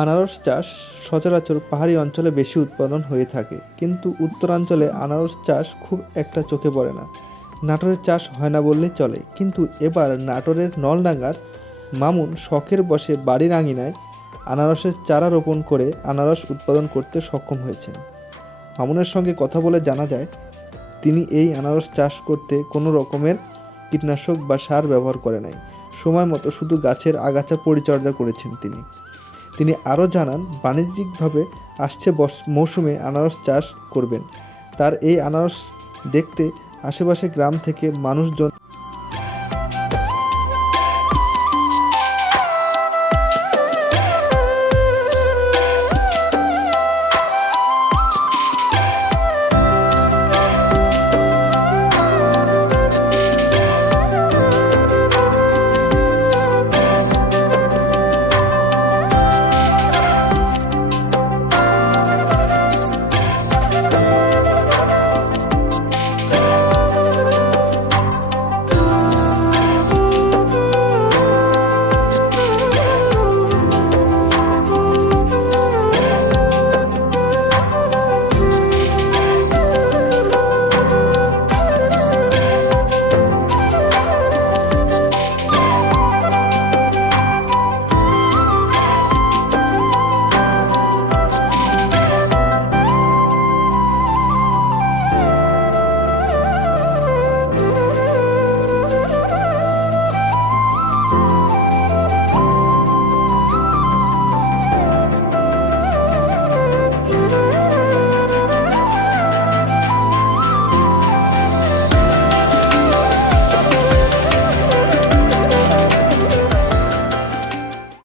আনারস চাষ সচরাচর পাহাড়ি অঞ্চলে বেশি উৎপাদন হয়ে থাকে, কিন্তু উত্তরাঞ্চলে আনারস চাষ খুব একটা চোখে পড়ে না। নাটোরের চাষ হয় না বললেই চলে, কিন্তু এবার নাটোরের নলডাঙ্গার মামুন শখের বসে বাড়ির আঙিনায় আনারসের চারা রোপণ করে আনারস উৎপাদন করতে সক্ষম হয়েছেন। মামুনের সঙ্গে কথা বলে জানা যায়, তিনি এই আনারস চাষ করতে কোনো রকমের কীটনাশক বা সার ব্যবহার করে নাই, সময় মতো শুধু গাছের আগাছা পরিচর্যা করেছেন তিনি আরও জানান, বাণিজ্যিকভাবে আসছে মৌসুমে আনারস চাষ করবেন। তার এই আনারস দেখতে আশেপাশে গ্রাম থেকে মানুষজন